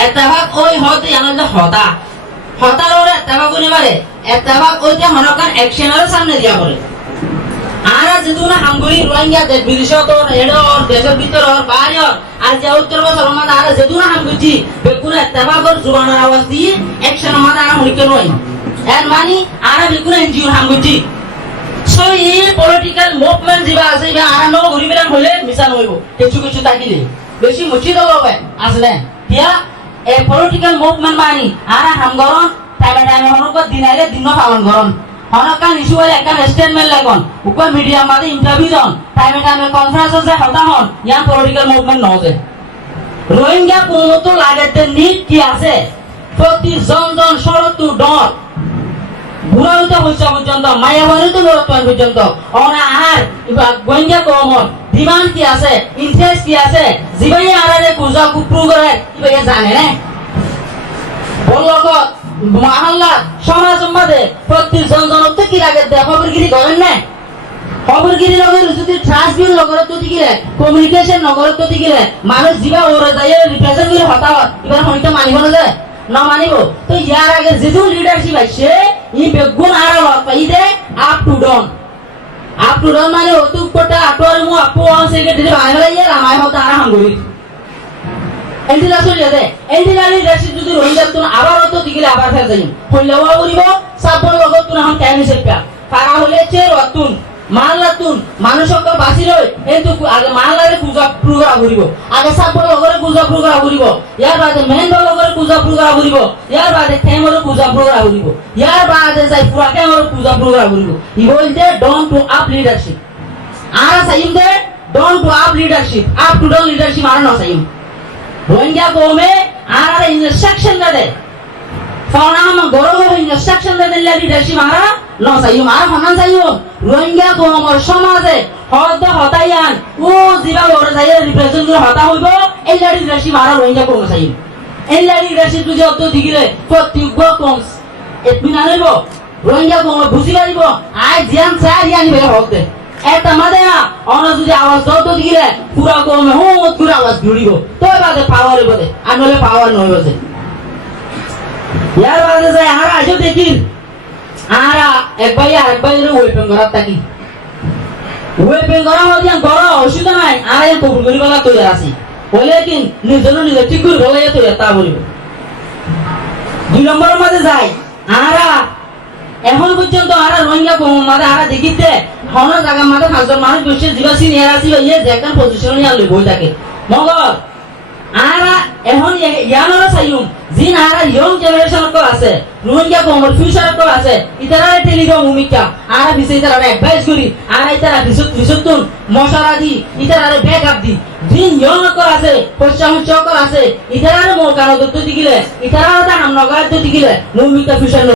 এত্তেফাক ওই হতে জানো হতা হতার ওরে এত্তেফাক করি মারে এত্তেফাক ওই যে হনকান অ্যাকশনের সামনে দিয়া করে আর যেহেতু না হাঙ্গুরি রোহিঙ্গা দেশ বিদেশত হেডর দেশের ভিতর বাইরে আর যে উত্তর বছর মাঝে আর যেহেতু না হাঙ্গুজি বেকুন এত্তেফাকর জুবানের আওয়াজ দিয়ে অ্যাকশনের মাঝে আর হইকে নয় এর মানে আর বেকুন এনজিওর হাঙ্গুজি সো এই পলিটিক্যাল মুভমেন্ট যেবা আছে ইবা আর ন ঘুরি বেলান হইলে মিশান হইব কিছু কিছু তাকিলে বেশি মুচিত হবে আসলে কিয়া এই পলিটিক্যাল মুভমেন্ট মানে আর হামগরন টাইমে হনক দিনাইলে দিন খাওয়ান গরম হনকান ইস্যু হলে একটা স্টেটমেন্ট লাগন উপর মিডিয়া মাঝে ইন্টারভিউ দন টাইমে কনফারেন্স আছে হতা হন ইয়ান পলিটিক্যাল মুভমেন্ট নজে রোহিঙ্গা কোমতো লাগেতে নিট কি আছে প্রতি জন শরতু ডর বুড়াউতে হইছে পর্যন্ত মায়াবাড়িতে বর্তমান পর্যন্ত ওরা আর গোয়েঙ্গা কমর ডিমান্ড কি আছে ইন্টারেস্ট কি আছে জীবাই আরে কুজা কুপ্রু করে ইবাই জানে না বললক মহল্লা সমাজ মাঝে প্রতি জনতে কি লাগে খবরগিরি করেন না খবরগিরি লগের যদি ট্রান্সবিল লগের তো দিগিলে কমিউনিকেশন লগের তো দিগিলে মানুষ জীবা ওরে যায় রিপ্রেজেন্ট করে হতাও এবার হইতে মানিব না যায় না মানিব তো ইয়ার আগে যেটু লিডারশিপ আছে ই বেগুন আর পাই দে আপ টু ডাউন মানে অতু কোটা আটোর মু আপু সেক্রেটারি বানাইলা ইয়ার আমায় হতা আর হাঙ্গুরি এন্ডিলা চলে দে এন্ডিলা লিডারশিপ যদি রোহিঙ্গা তুন আবার অত দিগিলে আবার ফের যাই হইলেও করিব সাপর লগত তুন হন টাইম হিসেবে কারা হলে চের অতুন মানলাতুন মানুষক বাঁচি লই কিন্তু আগে মানলারে পূজা প্রোগ্রাম করিব আগে সাপর লগরে পূজা প্রোগ্রাম করিব ইয়ার বাদে মেন লগরে পূজা প্রোগ্রাম করিব ইয়ার বাদে কেমর পূজা প্রোগ্রাম করিব ইয়ার বাদে যাই পুরা কেমর পূজা প্রোগ্রাম করিব ই বলতে ডন টু আপ লিডারশিপ আর সাইম দে down to up leadership up to down leadership আর না সাইম রোহিঙ্গা কমে আর ইনস্ট্রাকশন দে ফাওনা हम গরব ইনস্ট্রাকশন দে লিডারশিপ আর ন সাইম আর হনান সাইম রোহিঙ্গা কমর সমাজে হদ হতাইয়ান ও জিবা ওরে যাই রিপ্রেজেন্ট করে হতা হইব এই লিডারশিপ আর রোহিঙ্গা কম সাইম এই লিডারশিপ যদি অত দিগিলে প্রত্যেক কমস এতবিনা হইব রোহিঙ্গা কম বুঝি পারিব আই জিয়ান চাই ইয়ানি বের হতে এটা মাদে না অন যদি আওয়াজ দাও তো দিগিলে পুরা কমে হুত করে আওয়াজ ধরিব তো বাদে পাওয়ার হইব দে আর নলে পাওয়ার নয় বসে ইয়ার বাদে যাই আর আজও দেখি আর একবাইরে ওয়েপেন করার থাকি ওয়েপেন করা হল গর অসুবিধা নাই আর কবুল করি বলা তৈরি আছি হইলে কি নিজে ঠিক করে বলে তৈরি তা বলিব 2 নম্বরের মাঝে যাই আর এখন পর্যন্ত আর রোহিঙ্গা কম মাঝে আর দেখিতে হন জায়গা মাঝে 5 জন মানুষ বসে জিবা সিনিয়র আছি ইয়ে যে একটা পজিশন নিয়ে আনলে বই থাকে মগর আর এখন ইয়ানোর সাইয়ুম জিন আর ইয়ং জেনারেশন কো আছে রোহিঙ্গা কমর ফিউচার কো আছে ইতারা টেলিগ্রাম ভূমিকা আর বিসে ইতারা অ্যাডভাইস করি আর ইতারা বিশুতুন মশারা দি ইতারা ব্যাকআপ দি জিন ইয়ং কো আছে পশ্চিম চক আছে ইতারা মো কানো দত্ত দিগিলে ইতারা তা হামনগার দত্ত দিগিলে ভূমিকা ফিউচার